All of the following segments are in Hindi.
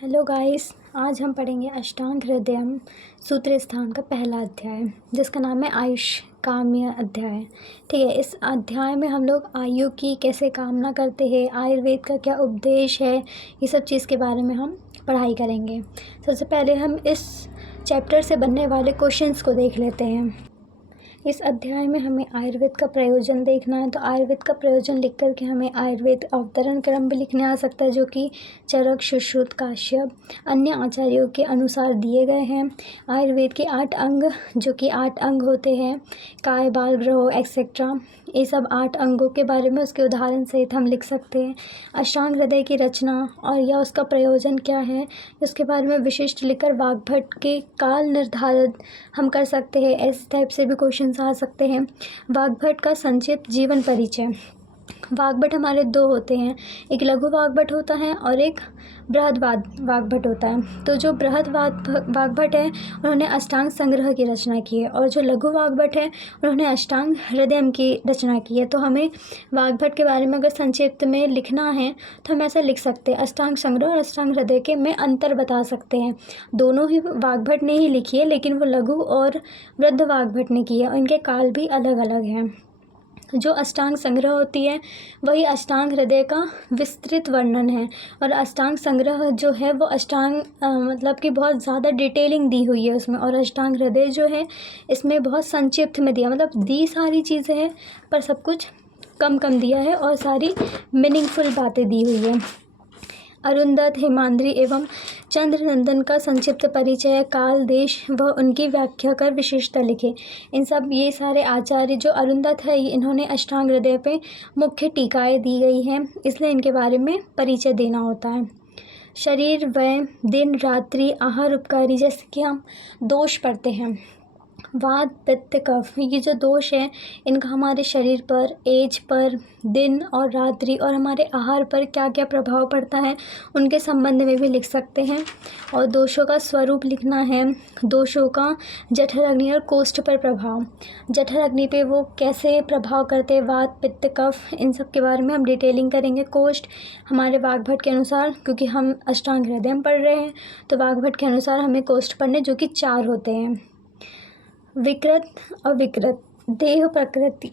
हेलो गाइस, आज हम पढ़ेंगे अष्टांग हृदयम सूत्र स्थान का पहला अध्याय जिसका नाम है आयुष काम्य अध्याय। ठीक है, इस अध्याय में हम लोग आयु की कैसे कामना करते हैं, आयुर्वेद का क्या उपदेश है, ये सब चीज़ के बारे में हम पढ़ाई करेंगे। सबसे पहले हम इस चैप्टर से बनने वाले क्वेश्चंस को देख लेते हैं। इस अध्याय में हमें आयुर्वेद का प्रयोजन देखना है, तो आयुर्वेद का प्रयोजन लिख करके हमें आयुर्वेद अवतरण क्रम भी लिखने आ सकता है, जो कि चरक, सुश्रुत, काश्यप अन्य आचार्यों के अनुसार दिए गए हैं। आयुर्वेद के 8 अंग, जो कि 8 अंग होते हैं, काय, बाल, ग्रह एक्सेट्रा, ये सब 8 अंगों के बारे में उसके उदाहरण सहित हम लिख सकते हैं। अष्टांग हृदय की रचना और या उसका प्रयोजन क्या है, उसके बारे में विशिष्ट लिखकर वाग्भट के काल निर्धारित हम कर सकते हैं। इस टाइप से भी क्वेश्चंस आ सकते हैं। वाग्भट का संक्षिप्त जीवन परिचय। वाग्भट हमारे 2 होते हैं, एक लघु वाग्भट होता है और एक बृहद वाग्भट होता है। तो जो बृहद वाग्भट है उन्होंने अष्टांग संग्रह की रचना की है, और जो लघु वाग्भट है उन्होंने अष्टांग हृदयम की रचना की है। तो हमें वाग्भट के बारे में अगर संक्षिप्त में लिखना है तो हम ऐसा लिख सकते हैं, अष्टांग संग्रह और अष्टांग हृदय के में अंतर बता सकते हैं। दोनों ही वाग्भट ने ही लिखी है, लेकिन वो लघु और वृद्ध वाग्भट ने की है, और इनके काल भी अलग अलग हैं। जो अष्टांग संग्रह होती है वही अष्टांग हृदय का विस्तृत वर्णन है, और अष्टांग संग्रह जो है वो अष्टांग मतलब कि बहुत ज़्यादा डिटेलिंग दी हुई है उसमें, और अष्टांग हृदय जो है इसमें बहुत संक्षिप्त में दिया, मतलब दी सारी चीज़ें हैं पर सब कुछ कम कम दिया है और सारी मीनिंगफुल बातें दी हुई है। अरुंधत, हेमाद्रि एवं चंद्रनंदन का संक्षिप्त परिचय, काल, देश व उनकी व्याख्या कर विशेषता लिखे। इन सब ये सारे आचार्य, जो अरुंधत है इन्होंने अष्टांग हृदय पे मुख्य टीकाएँ दी गई हैं, इसलिए इनके बारे में परिचय देना होता है। शरीर, वय, दिन, रात्रि, आहार उपकारी, जैसे कि हम दोष पढ़ते हैं, वात, पित्त, कफ, ये जो दोष है इनका हमारे शरीर पर, एज पर, दिन और रात्रि और हमारे आहार पर क्या क्या प्रभाव पड़ता है उनके संबंध में भी लिख सकते हैं। और दोषों का स्वरूप लिखना है, दोषों का जठर अग्नि और कोष्ठ पर प्रभाव, जठर अग्नि पे वो कैसे प्रभाव करते हैं, वात, पित्त, कफ, इन सब के बारे में हम डिटेलिंग करेंगे। कोष्ठ हमारे वाग्भट के अनुसार, क्योंकि हम अष्टांग हृदय में पढ़ रहे हैं तो वाग्भट के अनुसार हमें कोष्ठ पढ़ने, जो कि 4 होते हैं। विकृत, अविकृत, देह प्रकृति,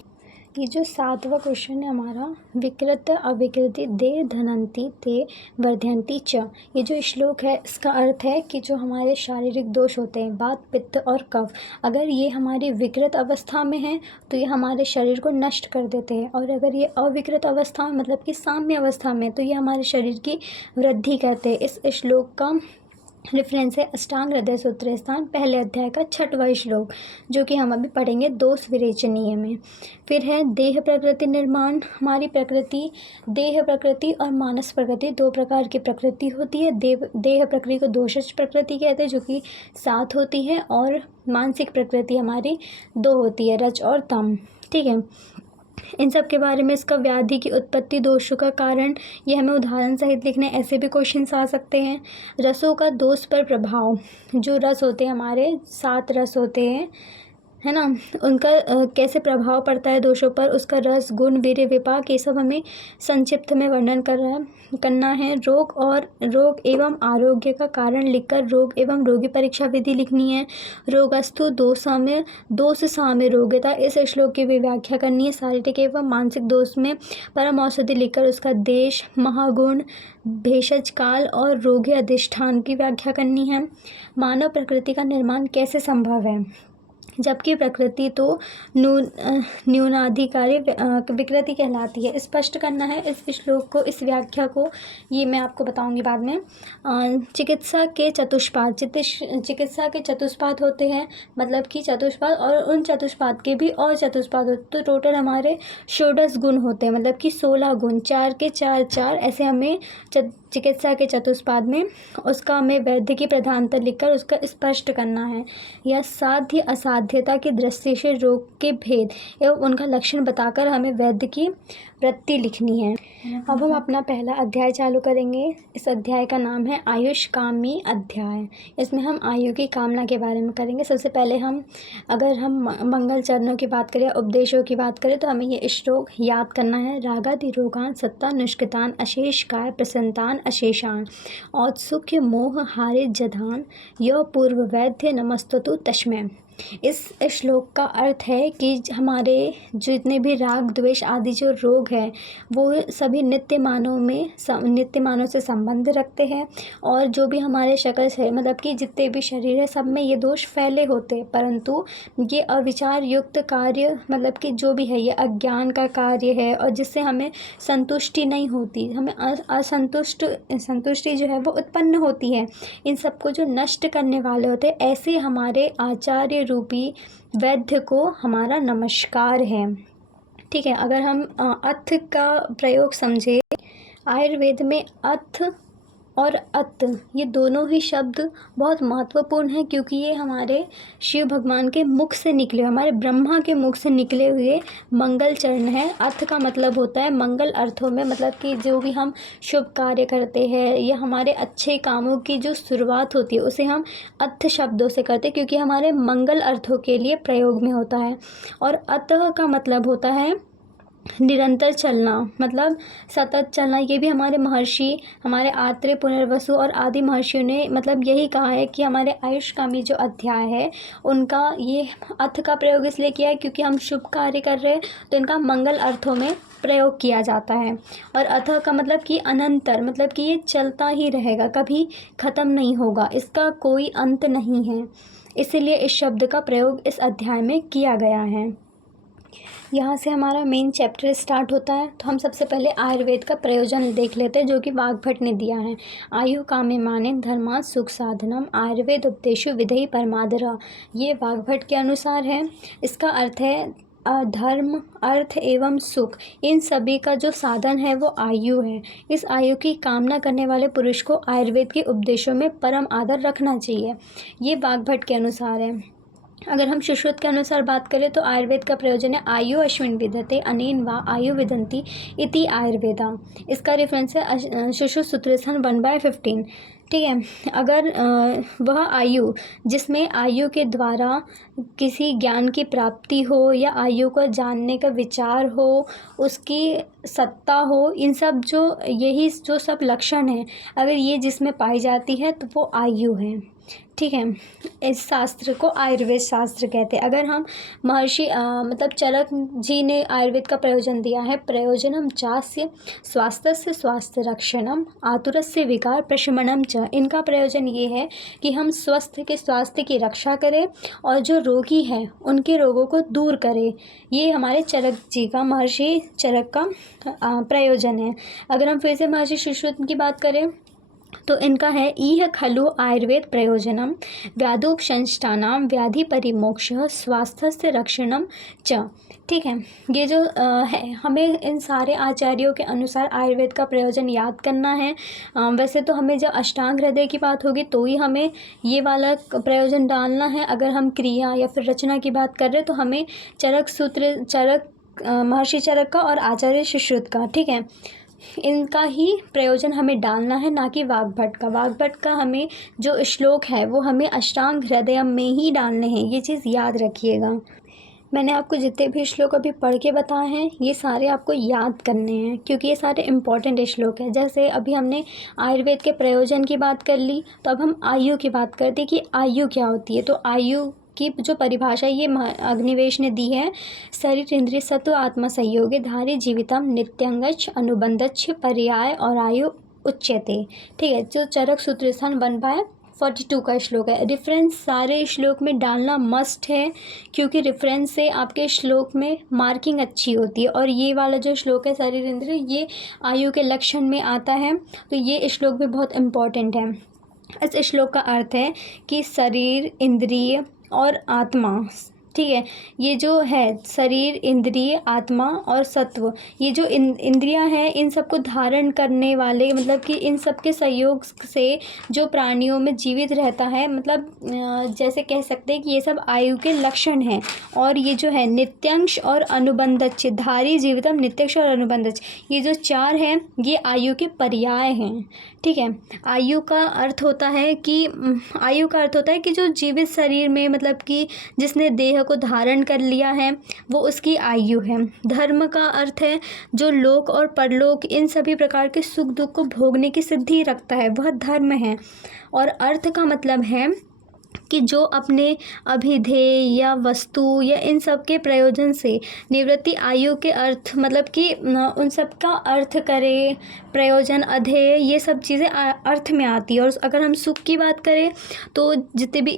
ये जो 7वां क्वेश्चन है हमारा, विकृत अविकृति देह धनंती ते वर्धयंती च, ये जो श्लोक है इसका अर्थ है कि जो हमारे शारीरिक दोष होते हैं, वात, पित्त और कफ, अगर ये हमारी विकृत अवस्था में है तो ये हमारे शरीर को नष्ट कर देते हैं, और अगर ये अविकृत अवस्था में मतलब कि साम्य अवस्था में तो ये हमारे शरीर की वृद्धि करते हैं। इस श्लोक का रेफरेंस है अष्टांग हृदय सूत्र स्थान पहले अध्याय का 6वां श्लोक, जो कि हम अभी पढ़ेंगे दोष विरेचनीय में। फिर है देह प्रकृति निर्माण। हमारी प्रकृति, देह प्रकृति और मानस प्रकृति 2 प्रकार की प्रकृति होती है। देह प्रकृति को दोषज प्रकृति कहते हैं, जो कि 7 होती है, और मानसिक प्रकृति हमारी 2 होती है, रज और तम। ठीक है, इन सब के बारे में, इसका व्याधि की उत्पत्ति, दोषों का कारण, ये हमें उदाहरण सहित लिखने, ऐसे भी क्वेश्चंस आ सकते हैं। रसों का दोष पर प्रभाव, जो रस होते हैं हमारे 7 रस होते हैं, है ना, उनका कैसे प्रभाव पड़ता है दोषों पर, उसका रस, गुण, वीर्य, विपाक, ये सब हमें संक्षिप्त में वर्णन करना है। रोग एवं आरोग्य का कारण लिखकर रोग एवं रोगी परीक्षा विधि लिखनी है। रोगस्तु दोष साम्य रोगता, इस श्लोक की भी व्याख्या करनी है। शारीरिक एवं मानसिक दोष में परम औषधि लिखकर उसका देश, महागुण, भेषज काल और रोगी अधिष्ठान की व्याख्या करनी है। मानव प्रकृति का निर्माण कैसे संभव है, जबकि प्रकृति तो न्यूनाधिकारी विकृति कहलाती है, स्पष्ट करना है इस श्लोक को, इस व्याख्या को, ये मैं आपको बताऊंगी बाद में। चिकित्सा के चतुष्पाद, चिकित्सा के चतुष्पाद होते हैं, मतलब कि चतुष्पाद, और उन चतुष्पाद के भी और चतुष्पाद होते, तो टोटल हमारे 16 गुण होते हैं, मतलब कि 16 गुण, 4 के 4 4, ऐसे हमें चिकित्सा के चतुष्पाद में उसका हमें वैद्य की प्रधानता लिखकर उसका स्पष्ट करना है। यह साध्य असाध्यता की दृष्टि से रोग के भेद एवं उनका लक्षण बताकर हमें वैद्य की वृत्ति लिखनी है। अब हम अपना पहला अध्याय चालू करेंगे। इस अध्याय का नाम है आयुष कामी अध्याय। इसमें हम आयु की कामना के बारे में करेंगे। सबसे पहले अगर हम मंगल चरणों की बात करें, उपदेशों की बात करें, तो हमें ये श्लोक याद करना है। रागादि रोगान सत्ता निष्कृतान अशेष काय प्रसन्नतान अशेषान औत्सुक्य मोह हारे जधान य पूर्व वैद्य नमस्ततु तस्मै। इस श्लोक का अर्थ है कि हमारे जितने भी राग द्वेष आदि जो रोग हैं वो सभी नित्य मानव से संबंध रखते हैं, और जो भी हमारे शक्ल से मतलब कि जितने भी शरीर है सब में ये दोष फैले होते हैं, परंतु ये अविचार युक्त कार्य मतलब कि जो भी है ये अज्ञान का कार्य है, और जिससे हमें संतुष्टि नहीं होती, हमें संतुष्टि जो है वो उत्पन्न होती है। इन सबको जो नष्ट करने वाले होते हैं, ऐसे हमारे आचार्य रूपी वैद्य को हमारा नमस्कार है। ठीक है, अगर हम अथ का प्रयोग समझे, आयुर्वेद में अथ और अत ये दोनों ही शब्द बहुत महत्वपूर्ण हैं, क्योंकि ये हमारे शिव भगवान के मुख से निकले, हमारे ब्रह्मा के मुख से निकले हुए मंगल चरण है। अथ का मतलब होता है मंगल अर्थों में, मतलब कि जो भी हम शुभ कार्य करते हैं या हमारे अच्छे कामों की जो शुरुआत होती है उसे हम अथ शब्दों से करते हैं, क्योंकि हमारे मंगल अर्थों के लिए प्रयोग में होता है। और अतः का मतलब होता है निरंतर चलना, मतलब सतत चलना। ये भी हमारे आत्रेय, पुनर्वसु और आदि महर्षियों ने मतलब यही कहा है कि हमारे आयुष्कामी जो अध्याय है उनका ये अर्थ का प्रयोग इसलिए किया है क्योंकि हम शुभ कार्य कर रहे हैं, तो इनका मंगल अर्थों में प्रयोग किया जाता है। और अथ का मतलब कि अनंतर, मतलब कि ये चलता ही रहेगा, कभी ख़त्म नहीं होगा, इसका कोई अंत नहीं है, इसीलिए इस शब्द का प्रयोग इस अध्याय में किया गया है। यहाँ से हमारा मेन चैप्टर स्टार्ट होता है। तो हम सबसे पहले आयुर्वेद का प्रयोजन देख लेते हैं, जो कि वाग्भट ने दिया है। आयु कामे माने धर्मा सुख साधनम आयुर्वेद उपदेशु विधेयी परमादरा। ये वाग्भट के अनुसार है। इसका अर्थ है धर्म, अर्थ एवं सुख, इन सभी का जो साधन है वो आयु है। इस आयु की कामना करने वाले पुरुष को आयुर्वेद के उपदेशों में परम आदर रखना चाहिए। ये वाग्भट के अनुसार है। अगर हम सुश्रुत के अनुसार बात करें तो आयुर्वेद का प्रयोजन है आयु अश्विन विदते अनेन वा आयु विदंती इति आयुर्वेदा। इसका रेफरेंस है सुश्रुत सूत्रस्थान 1/15। ठीक है, अगर वह आयु जिसमें आयु के द्वारा किसी ज्ञान की प्राप्ति हो या आयु को जानने का विचार हो, उसकी सत्ता हो, इन सब यही जो सब लक्षण हैं, अगर ये जिसमें पाई जाती है तो वो आयु है। ठीक है, इस शास्त्र को आयुर्वेद शास्त्र कहते हैं। अगर हम महर्षि मतलब चरक जी ने आयुर्वेद का प्रयोजन दिया है, प्रयोजनम चास्य स्वास्थ्य स्वास्थ्य रक्षणम आतुरस्य विकार प्रशमनम च। इनका प्रयोजन ये है कि हम स्वास्थ्य की रक्षा करें और जो रोगी हैं उनके रोगों को दूर करें। ये हमारे चरक जी का, महर्षि चरक का प्रयोजन है। अगर हम फिर से महर्षि सुश्रुत की बात करें तो इनका है इह खलु आयुर्वेद प्रयोजनम व्याधोपशंष्टानाम व्याधि परिमोक्ष स्वास्थ्य रक्षणम च। ठीक है, ये जो है हमें इन सारे आचार्यों के अनुसार आयुर्वेद का प्रयोजन याद करना है। वैसे तो हमें जब अष्टांग हृदय की बात होगी तो ही हमें ये वाला प्रयोजन डालना है। अगर हम क्रिया या फिर रचना की बात कर रहे हैं तो हमें महर्षि चरक का और आचार्य सुश्रुत का, ठीक है, इनका ही प्रयोजन हमें डालना है, ना कि वाग्भट का। वाग्भट का हमें जो श्लोक है वो हमें अष्टांग हृदय में ही डालने हैं, ये चीज़ याद रखिएगा। मैंने आपको जितने भी श्लोक अभी पढ़ के बताए हैं ये सारे आपको याद करने हैं, क्योंकि ये सारे इम्पॉर्टेंट श्लोक हैं। जैसे अभी हमने आयुर्वेद के प्रयोजन की बात कर ली, तो अब हम आयु की बात करते हैं कि आयु क्या होती है। तो आयु की जो परिभाषा ये अग्निवेश ने दी है, शरीर इंद्रिय सत्व आत्मा संयोगे धारी जीवितम नित्यंगच अनुबंधच पर्याय और आयु उच्यते। ठीक है, जो चरक सूत्रस्थान 1/42 का श्लोक है। रेफरेंस सारे श्लोक में डालना मस्ट है, क्योंकि रेफरेंस से आपके श्लोक में मार्किंग अच्छी होती है। और ये वाला जो श्लोक है शरीर इंद्रिय, ये आयु के लक्षण में आता है, तो ये श्लोक भी बहुत इम्पॉर्टेंट है। इस श्लोक का अर्थ है कि शरीर, इंद्रिय और आत्मा, ठीक है। ये जो है शरीर, इंद्रिय, आत्मा और सत्व, ये जो इंद्रियां हैं इन सबको धारण करने वाले, मतलब कि इन सब के सहयोग से जो प्राणियों में जीवित रहता है, मतलब जैसे कह सकते हैं कि ये सब आयु के लक्षण हैं। और ये जो है नित्यंश और अनुबंधच, धारी, जीवितम, नित्यंश और अनुबंधच, ये जो चार हैं ये आयु के पर्याय हैं। ठीक है। आयु का अर्थ होता है कि जो जीवित शरीर में, मतलब कि जिसने देह को धारण कर लिया है वो उसकी आयु है। धर्म का अर्थ है जो लोक और परलोक इन सभी प्रकार के सुख दुख को भोगने की सिद्धि रखता है, वह धर्म है। और अर्थ का मतलब है कि जो अपने अभिधेय या वस्तु या इन सब के प्रयोजन से निवृत्ति आयु के अर्थ, मतलब कि उन सब का अर्थ करे, प्रयोजन, अधेय, ये सब चीज़ें अर्थ में आती है। और अगर हम सुख की बात करें तो जितने भी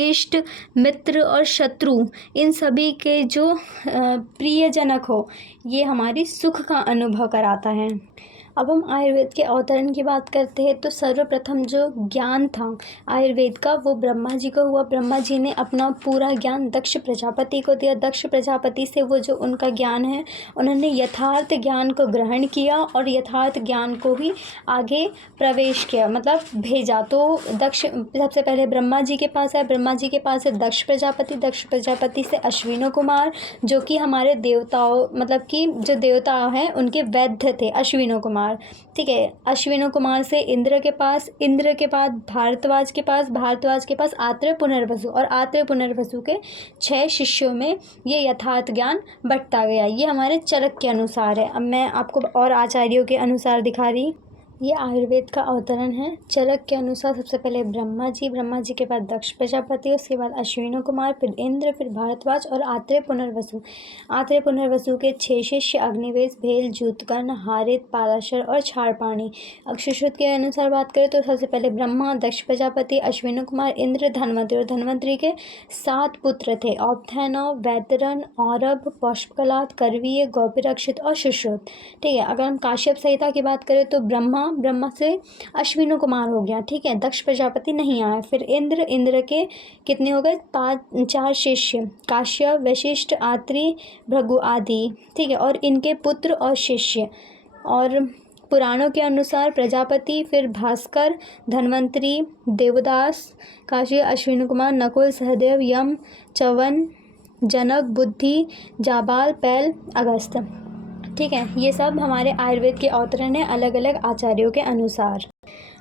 इष्ट, मित्र और शत्रु, इन सभी के जो प्रियजनक हो, ये हमारी सुख का अनुभव कराता है। अब हम आयुर्वेद के अवतरण की बात करते हैं तो सर्वप्रथम जो ज्ञान था आयुर्वेद का वो ब्रह्मा जी को हुआ। ब्रह्मा जी ने अपना पूरा ज्ञान दक्ष प्रजापति को दिया। दक्ष प्रजापति से वो जो उनका ज्ञान है, उन्होंने यथार्थ ज्ञान को ग्रहण किया और यथार्थ ज्ञान को ही आगे प्रवेश किया, मतलब भेजा। तो दक्ष सबसे पहले ब्रह्मा जी के पास है, ब्रह्मा जी के पास है दक्ष प्रजापति, दक्ष प्रजापति से अश्विनो कुमार, जो कि हमारे देवताओं, मतलब कि जो देवता हैं उनके वैद्य थे, अश्विनो कुमार। ठीक है। अश्विनो कुमार से इंद्र के पास, इंद्र के बाद भारद्वाज के पास, भारद्वाज के पास आत्रेय पुनर्वसु, और आत्रेय पुनर्वसु के 6 शिष्यों में ये यथार्थ ज्ञान बंटता गया। ये हमारे चरक के अनुसार है। अब मैं आपको और आचार्यों के अनुसार दिखा रही। ये आयुर्वेद का अवतरण है। चरक के अनुसार सबसे पहले ब्रह्मा जी, ब्रह्मा जी के बाद दक्ष प्रजापति, उसके बाद अश्विनो कुमार, फिर इंद्र, फिर भारद्वाज और आत्रेय पुनर्वसु। आत्रेय पुनर्वसु के 6 शिष्य अग्निवेश, भेल, जूतकर्ण, हारित, पाराशर और क्षारपाणी। अक्षुश्रुत के अनुसार बात करें तो सबसे पहले ब्रह्मा, दक्ष प्रजापति, अश्विनो कुमार, इंद्र, धन्वंतरि। और धन्वंतरि के 7 पुत्र थे, औपथैनव, वैतरण, औरभ, पुष्पकलाद, करवीय, गौपीरक्षित और सुश्रुत। ठीक है। अगर हम काश्यप संहिता की बात करें तो ब्रह्मा से अश्विनो कुमार हो गया। ठीक है। दक्ष प्रजापति नहीं आया। फिर इंद्र के कितने हो गए? 4 शिष्य, काश्यप, वशिष्ठ, आत्रि, भृगु आदि। ठीक है। और इनके पुत्र और शिष्य। और पुराणों के अनुसार प्रजापति, फिर भास्कर, धन्वंतरि, देवदास, काश्यप, अश्विनो कुमार, नकुल, सहदेव, यम, च्यवन, जनक, बुद्धि, जाबाल, पैल, अगस्त। ठीक है। ये सब हमारे आयुर्वेद के अवतरण है अलग अलग आचार्यों के अनुसार।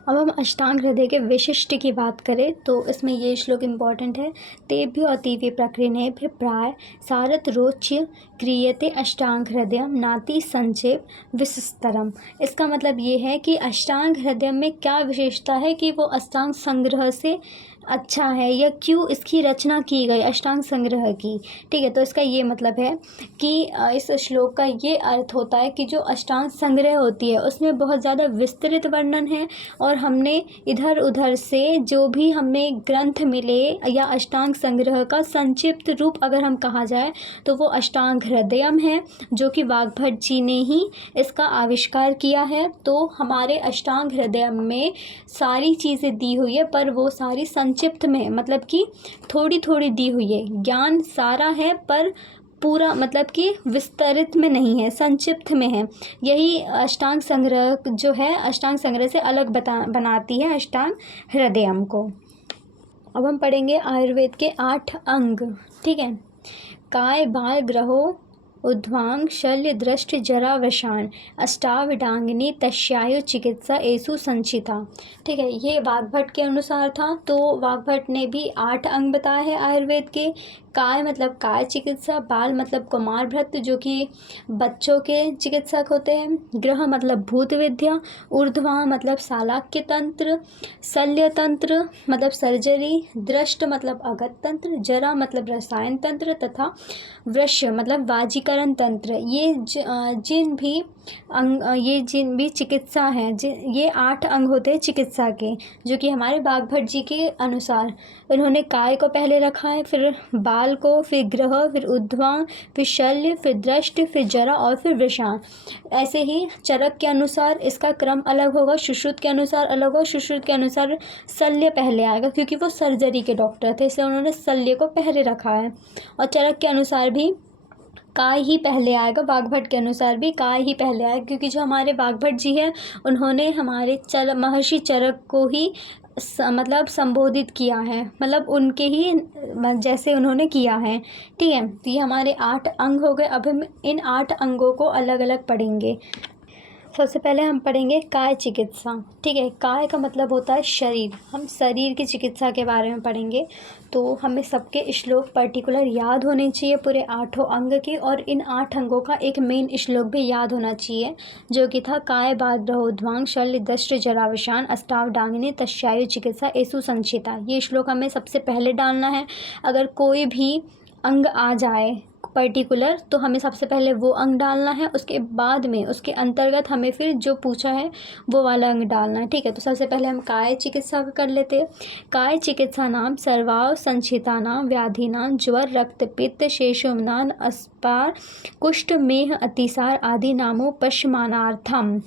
अब हम अष्टांग हृदय के विशिष्ट की बात करें तो इसमें ये श्लोक इम्पॉर्टेंट है। तेभ्यो अतीव प्रकृणेभ्य प्राय सारथ रोच्य क्रियते अष्टांग हृदय नाति संक्षेप विस्तरम। इसका मतलब ये है कि अष्टांग हृदय में क्या विशेषता है कि वो अष्टांग संग्रह से अच्छा है, या क्यों इसकी रचना की गई अष्टांग संग्रह की। ठीक है। तो इसका ये मतलब है कि इस श्लोक का ये अर्थ होता है कि जो अष्टांग संग्रह होती है उसमें बहुत ज़्यादा विस्तृत वर्णन है, और हमने इधर उधर से जो भी हमें ग्रंथ मिले या अष्टांग संग्रह का संक्षिप्त रूप अगर हम कहा जाए तो वो अष्टांग हृदयम है, जो कि वाग्भट जी ने ही इसका आविष्कार किया है। तो हमारे अष्टांग हृदयम में सारी चीज़ें दी हुई है, पर वो सारी संक्षिप्त में, मतलब कि थोड़ी थोड़ी दी हुई है। ज्ञान सारा है पर पूरा, मतलब कि विस्तृत में नहीं है, संक्षिप्त में है। यही अष्टांग संग्रह जो है, अष्टांग संग्रह से अलग बनाती है अष्टांग हृदयम को। अब हम पढ़ेंगे आयुर्वेद के 8 अंग। ठीक है। काय, बाल, ग्रहो, उद्वांग, शल्य, दृष्ट, जरा, वशान, अष्टावडांगिनी तस्यायु चिकित्सा एसु संचिता। ठीक है। ये वाग्भट के अनुसार था। तो वाग्भट ने भी 8 अंग बताए हैं आयुर्वेद के। काय मतलब काय चिकित्सा, बाल मतलब कुमार भृत्य जो कि बच्चों के चिकित्सक होते हैं, ग्रह मतलब भूत विद्या, ऊर्ध्वा मतलब शालाक्य तंत्र, शल्य तंत्र मतलब सर्जरी, दृष्ट मतलब अगत तंत्र, जरा मतलब रसायन तंत्र, तथा वृष्य मतलब वाजिकर त्वरण तंत्र, ये जिन भी चिकित्सा हैं, ये 8 अंग होते हैं चिकित्सा के, जो कि हमारे बागभट्ट जी के अनुसार उन्होंने काय को पहले रखा है, फिर बाल को, फिर ग्रह, फिर उद्वांग, फिर शल्य, फिर दृष्टि, फिर जरा और फिर वृषण। ऐसे ही चरक के अनुसार इसका क्रम अलग होगा, सुश्रुत के अनुसार अलग होगा। सुश्रुत के अनुसार शल्य पहले आएगा, क्योंकि वो सर्जरी के डॉक्टर थे, इसलिए उन्होंने शल्य को पहले रखा है। और चरक के अनुसार भी काय ही पहले आएगा, बागभट्ट के अनुसार भी काय ही पहले आएगा, क्योंकि जो हमारे बागभट्ट जी हैं उन्होंने हमारे महर्षि चरक को ही मतलब संबोधित किया है, मतलब उनके ही जैसे उन्होंने किया है। ठीक है, तो ये हमारे 8 अंग हो गए। अब हम इन 8 अंगों को अलग अलग पढ़ेंगे। सबसे पहले हम पढ़ेंगे काय चिकित्सा। ठीक है, काय का मतलब होता है शरीर। हम शरीर की चिकित्सा के बारे में पढ़ेंगे, तो हमें सबके श्लोक पर्टिकुलर याद होने चाहिए, पूरे 8 अंग के। और इन 8 अंगों का एक मेन श्लोक भी याद होना चाहिए, जो कि था काय बाग्रहोद्वांग शल्य दष्ट जरावशान अष्टावडांगिनी तस्यायु चिकित्सा एसु संचिता। ये श्लोक हमें सबसे पहले डालना है। अगर कोई भी अंग आ जाए पर्टिकुलर, तो हमें सबसे पहले वो अंग डालना है, उसके बाद में उसके अंतर्गत हमें फिर जो पूछा है वो वाला अंग डालना है। ठीक है, तो सबसे पहले हम काय चिकित्सा कर लेते हैं। काय चिकित्सा नाम सर्वाव संचिता नाम व्याधि नाम ज्वर रक्त पित्त शेषुमनान अस्पार कुष्ठ मेह अतिसार आदि नामों पश्यमानार्थम।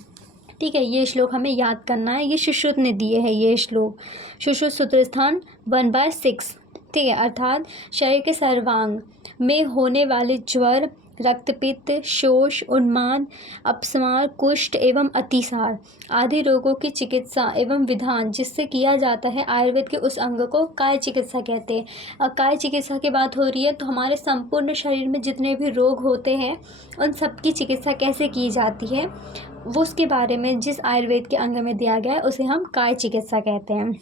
ठीक है, ये श्लोक हमें याद करना है। ये सुश्रुत ने दिए हैं ये श्लोक, सुश्रुत सूत्र स्थान 1/6। ठीक है, अर्थात शरीर के सर्वांग में होने वाले ज्वर, रक्तपित्त, शोष, उन्माद, अपस्मार, कुष्ठ एवं अतिसार आदि रोगों की चिकित्सा एवं विधान जिससे किया जाता है आयुर्वेद के उस अंग को काय चिकित्सा कहते हैं। और काय चिकित्सा की बात हो रही है, तो हमारे संपूर्ण शरीर में जितने भी रोग होते हैं उन सब की चिकित्सा कैसे की जाती है, वो उसके बारे में जिस आयुर्वेद के अंग में दिया गया है उसे हम काय चिकित्सा कहते हैं।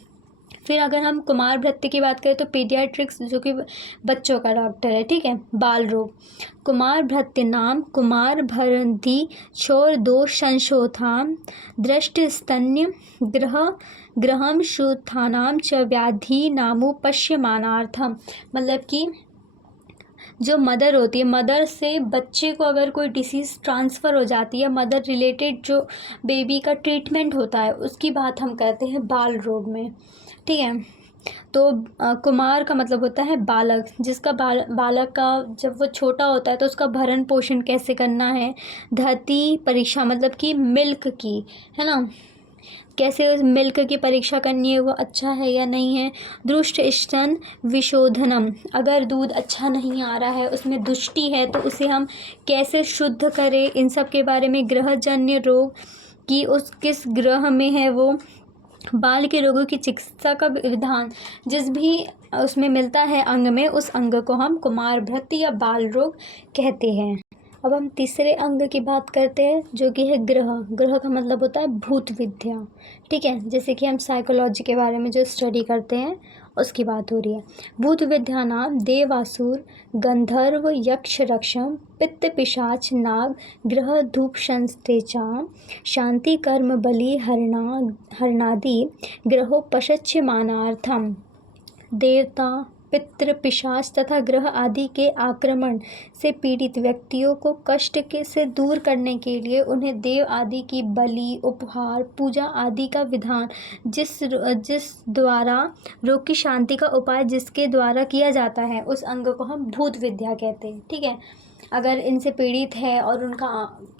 फिर अगर हम कुमार भृत्य की बात करें, तो पीडियाट्रिक्स, जो कि बच्चों का डॉक्टर है। ठीक है, बाल रोग। कुमार भृत्य नाम कुमार भरंती छोर दोष संशोधान दृष्टि स्तन्य ग्रहम शुद्धानाम च व्याधि नामो पश्यमानार्थम। मतलब कि जो मदर होती है, मदर से बच्चे को अगर कोई डिसीज़ ट्रांसफ़र हो जाती है, मदर रिलेटेड जो बेबी का ट्रीटमेंट होता है उसकी बात हम करते हैं बाल रोग में। ठीक है, तो कुमार का मतलब होता है बालक, जिसका बालक का जब वो छोटा होता है तो उसका भरण पोषण कैसे करना है। धरती परीक्षा मतलब कि मिल्क की, है ना, कैसे उस मिल्क की परीक्षा करनी है, वो अच्छा है या नहीं है। दुष्ट स्तन विशोधनम, अगर दूध अच्छा नहीं आ रहा है, उसमें दुष्टि है, तो उसे हम कैसे शुद्ध करें, इन सब के बारे में। ग्रहजन्य रोग की उस किस ग्रह में है वो। बाल के रोगों की चिकित्सा का विधान जिस भी उसमें मिलता है अंग में, उस अंग को हम कुमार भृत्य या बाल रोग कहते हैं। अब हम तीसरे अंग की बात करते हैं, जो कि है ग्रह। ग्रह का मतलब होता है भूत विद्या। ठीक है, जैसे कि हम साइकोलॉजी के बारे में जो स्टडी करते हैं उसकी बात हो रही है। भूत विद्या नाम देवासुर गंधर्व यक्ष रक्षम पित्त पिशाच नाग ग्रह धूप संस्तेचा शांति कर्म बलि हरणादि ग्रहों पश्यमानार्थम। देवता, पितृ, पिशाच तथा ग्रह आदि के आक्रमण से पीड़ित व्यक्तियों को कष्ट से दूर करने के लिए उन्हें देव आदि की बलि, उपहार, पूजा आदि का विधान, जिस द्वारा रोग की शांति का उपाय जिसके द्वारा किया जाता है, उस अंग को हम भूत विद्या कहते हैं। ठीक है, अगर इनसे पीड़ित है और उनका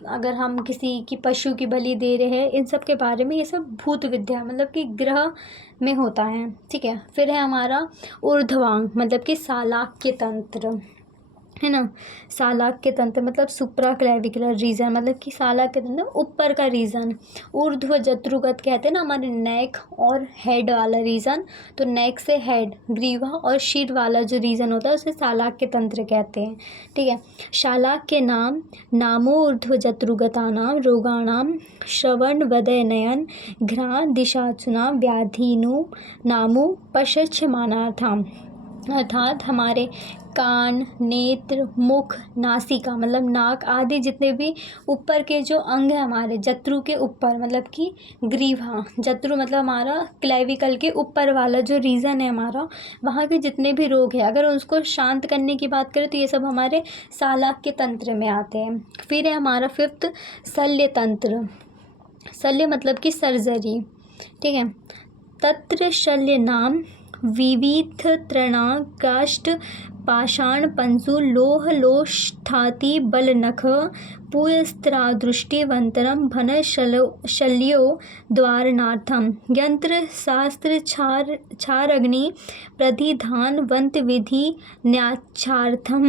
अगर हम किसी की पशु की बलि दे रहे हैं, इन सब के बारे में ये सब भूत विद्या मतलब कि ग्रह में होता है। ठीक है, फिर है हमारा ऊर्ध्वांग मतलब कि सालाक्य तंत्र, है ना। सालाक्य तंत्र मतलब सुप्रा क्लेविकुलर रीजन, मतलब कि सालाक्य तंत्र ऊपर का रीजन। ऊर्ध्व जत्रुगत कहते हैं ना, हमारे नेक और हेड वाला रीजन। तो नेक से हेड, ग्रीवा और शीर वाला जो रीजन होता है उसे सालाक्य तंत्र कहते हैं। ठीक है, शालाक्य नाम नामो ऊर्ध्व जत्रुगतानाम रोगाणाम श्रवण वदय नयन घ्राण दिशाचुना व्याधिनु नामो पश्यमानार्थम। अर्थात हमारे कान, नेत्र, मुख, नासिका मतलब नाक आदि जितने भी ऊपर के जो अंग हैं हमारे जत्रु के ऊपर मतलब कि ग्रीवा, जत्रु मतलब हमारा क्लेविकल के ऊपर वाला जो रीजन है हमारा, वहाँ के जितने भी रोग हैं अगर उसको शांत करने की बात करें तो ये सब हमारे सालाक्य तंत्र में आते हैं। फिर है हमारा 5th शल्य तंत्र। शल्य मतलब कि सर्जरी, ठीक है। तत्र शल्य नाम विविध तृणाकाष्ठ पाषाण पंसु लोह लोष्ठाति बलनख पुयस्त्रादृष्टिवंतरम भन शल्यो द्वारनाथम यंत्र शास्त्र क्षारग्नि प्रतिधान वंत विधि न्याचार्थम।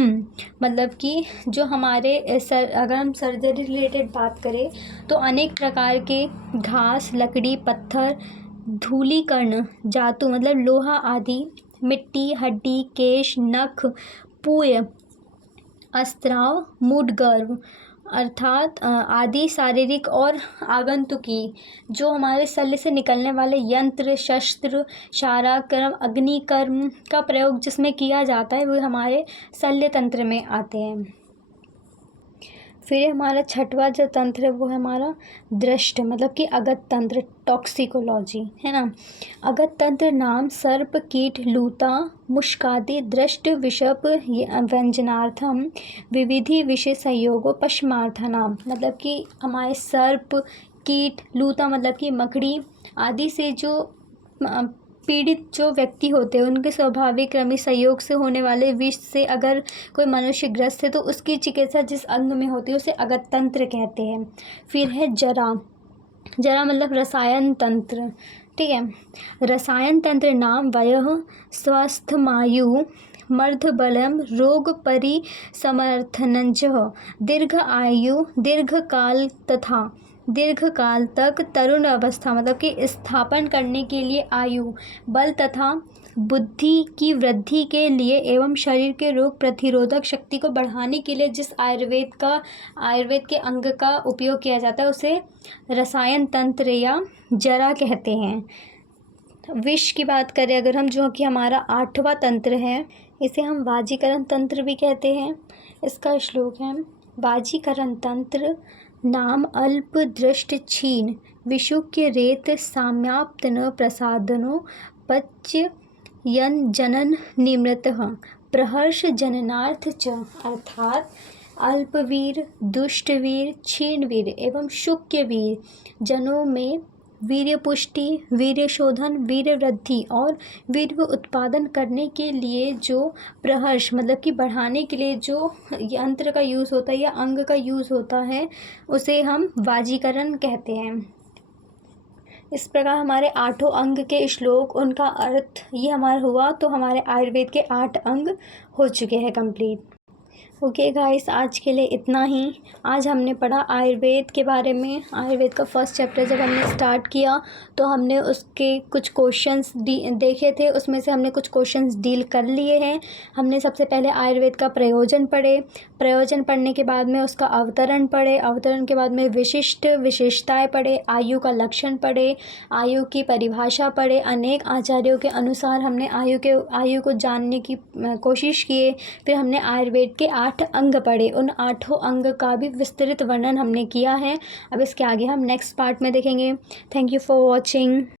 मतलब कि जो हमारे अगर हम सर्जरी रिलेटेड बात करें तो अनेक प्रकार के घास, लकड़ी, पत्थर, धूलीकर्ण, धातु मतलब लोहा आदि, मिट्टी, हड्डी, केश, नख, पूय, अस्त्राव, मूढ़गर्भ अर्थात आदि शारीरिक और आगंतुकी जो हमारे शल्य से निकलने वाले यंत्र, शस्त्र, शाराकर्म, अग्निकर्म का प्रयोग जिसमें किया जाता है वो हमारे शल्य तंत्र में आते हैं। फिर हमारा 6वां जो तंत्र है वो है हमारा दृष्ट मतलब कि अगत तंत्र, टॉक्सिकोलॉजी, है ना। अगत तंत्र नाम सर्प, कीट, लूता, मुष्कादि दृष्ट विषप व्यंजनार्थम विविधि विषय संयोगो पश्मार्था नाम। मतलब कि हमारे सर्प, कीट, लूता मतलब कि मकड़ी आदि से जो पीड़ित जो व्यक्ति होते हैं उनके स्वाभाविक क्रमिक संयोग से होने वाले विष से अगर कोई मनुष्य ग्रस्त है तो उसकी चिकित्सा जिस अंग में होती है उसे अगत तंत्र कहते हैं। फिर है जरा। जरा मतलब रसायन तंत्र, ठीक है। रसायन तंत्र नाम वयः स्वस्थमायु मर्धबलम रोग परिसमर्थनंच दीर्घ आयु दीर्घकाल तथा दीर्घकाल तक तरुण अवस्था मतलब कि स्थापन करने के लिए आयु, बल तथा बुद्धि की वृद्धि के लिए एवं शरीर के रोग प्रतिरोधक शक्ति को बढ़ाने के लिए जिस आयुर्वेद के अंग का उपयोग किया जाता है उसे रसायन तंत्र या जरा कहते हैं। विष की बात करें अगर हम जो कि हमारा 8वां तंत्र है इसे हम वाजीकरण तंत्र भी कहते हैं। इसका श्लोक है वाजीकरण तंत्र नाम अल्प दृष्ट छीन विशुक्य रेत साम्याप्तन प्रसादनो पच्य यन जनन निमृतः प्रहर्ष जननार्थ च। अर्थात अल्पवीर, दुष्टवीर, क्षीणवीर एवं शुक्यवीर जनों में वीर्य पुष्टि, वीर्य शोधन, वीर्य वृद्धि और वीर्य उत्पादन करने के लिए जो प्रहर्ष मतलब कि बढ़ाने के लिए जो यंत्र का यूज़ होता है या अंग का यूज़ होता है उसे हम वाजीकरण कहते हैं। इस प्रकार हमारे 8 अंग के श्लोक उनका अर्थ ये हमारा हुआ तो हमारे आयुर्वेद के 8 अंग हो चुके हैं कंप्लीट। ओके गाइस, आज के लिए इतना ही। आज हमने पढ़ा आयुर्वेद के बारे में। आयुर्वेद का फर्स्ट चैप्टर जब हमने स्टार्ट किया तो हमने उसके कुछ क्वेश्चंस देखे थे, उसमें से हमने कुछ क्वेश्चंस डील कर लिए हैं। हमने सबसे पहले आयुर्वेद का प्रयोजन पढ़े, प्रयोजन पढ़ने के बाद में उसका अवतरण पढ़े, अवतरण के बाद में विशेषताएँ पढ़े, आयु का लक्षण पढ़े, आयु की परिभाषा पढ़े। अनेक आचार्यों के अनुसार हमने आयु को जानने की कोशिश किए। फिर हमने आयुर्वेद के 8 अंग पढ़े, उन 8 अंग का भी विस्तृत वर्णन हमने किया है। अब इसके आगे हम नेक्स्ट पार्ट में देखेंगे। Thank you for watching.